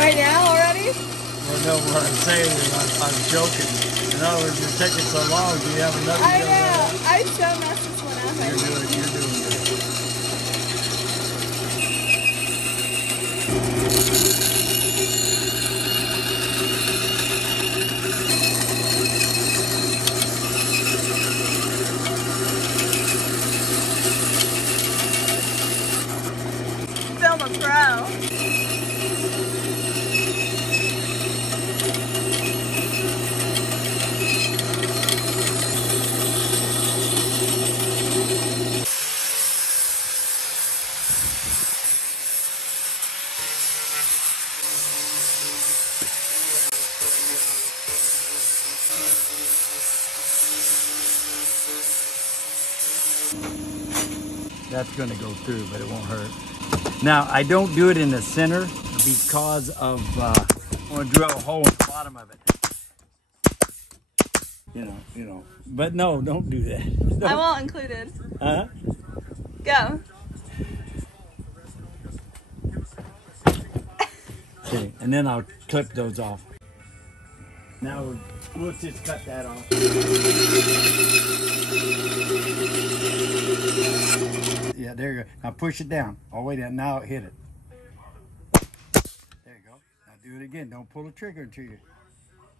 Right now already? Well, no, what I'm saying is I'm joking. In other words, you're taking so long. Do you have enough? I know. I so messed this one up. You're doing good. Film a pro. That's going to go through, but it won't hurt. Now, I don't do it in the center because of, I want to drill a hole in the bottom of it. You know, but no, don't do that. Don't. I won't include it. Huh? Go. Okay, and then I'll clip those off. Now, we'll just cut that off. Yeah, there you go. Now push it down. All the way down. Now hit it. There you go. Now do it again. Don't pull the trigger until you...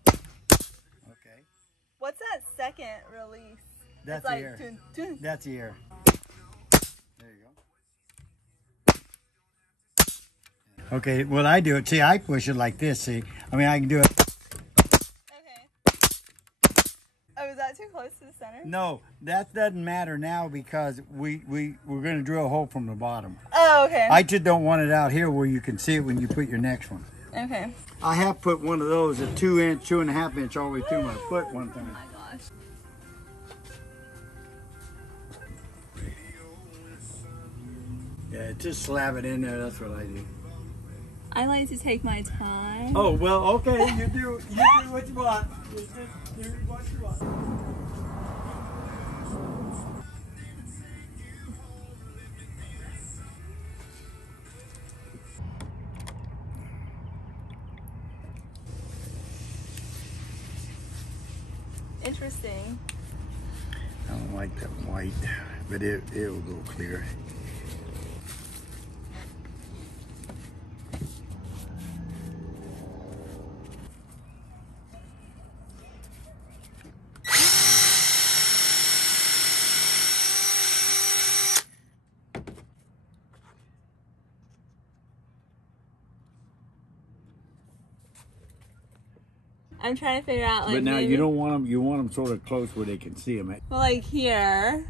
Okay. What's that second release? That's it's the air. That's the air. There you go. Okay, well I do it. See, I push it like this, see? I mean, I can do it. Oh, is that too close to the center? No, that doesn't matter now because we're going to drill a hole from the bottom. Oh, okay. I just don't want it out here where you can see it when you put your next one. Okay. I have put one of those, a 2-inch, 2.5-inch all the way through my foot one time. Oh my gosh. Yeah, just slap it in there. That's what I do. I like to take my time. Oh, well, okay. You do what you want. You just do what you want. Interesting. I don't like that white, but it'll go clear. I'm trying to figure out, like, But now maybe... you don't want them. You want them sort of close where they can see them. Well, like here.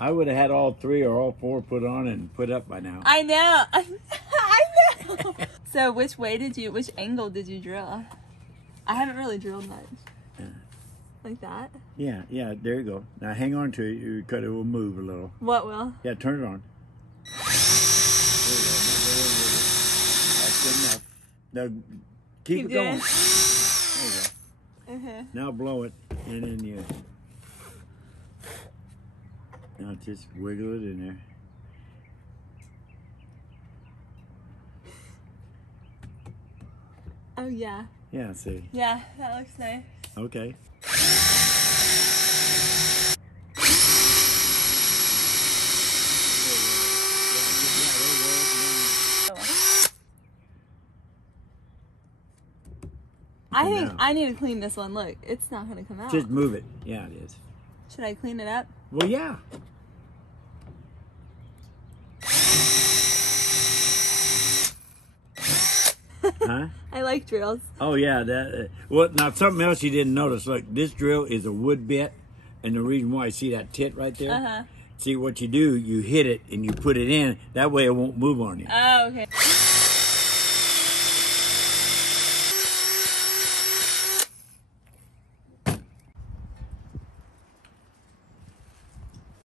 I would have had all 3 or all 4 put on and put up by now. I know. I know. So which angle did you drill? I haven't really drilled much. Yeah. Like that? Yeah, there you go. Now hang on to it because it will move a little. What will? Yeah, turn it on. There you go. That's good enough. Now keep it going. There you go. Okay. Now blow it, and then you... Now just wiggle it in there. Oh, yeah. Yeah, see. Yeah, that looks nice. Okay. I think I need to clean this one. Look, it's not going to come out. Just move it. Yeah, it is. Should I clean it up? Well, yeah. Huh? I like drills. Oh yeah, that. Well, now something else you didn't notice. Look, this drill is a wood bit, and the reason why I see that tit right there. See what you do? You hit it and you put it in. That way it won't move on you. Oh, okay.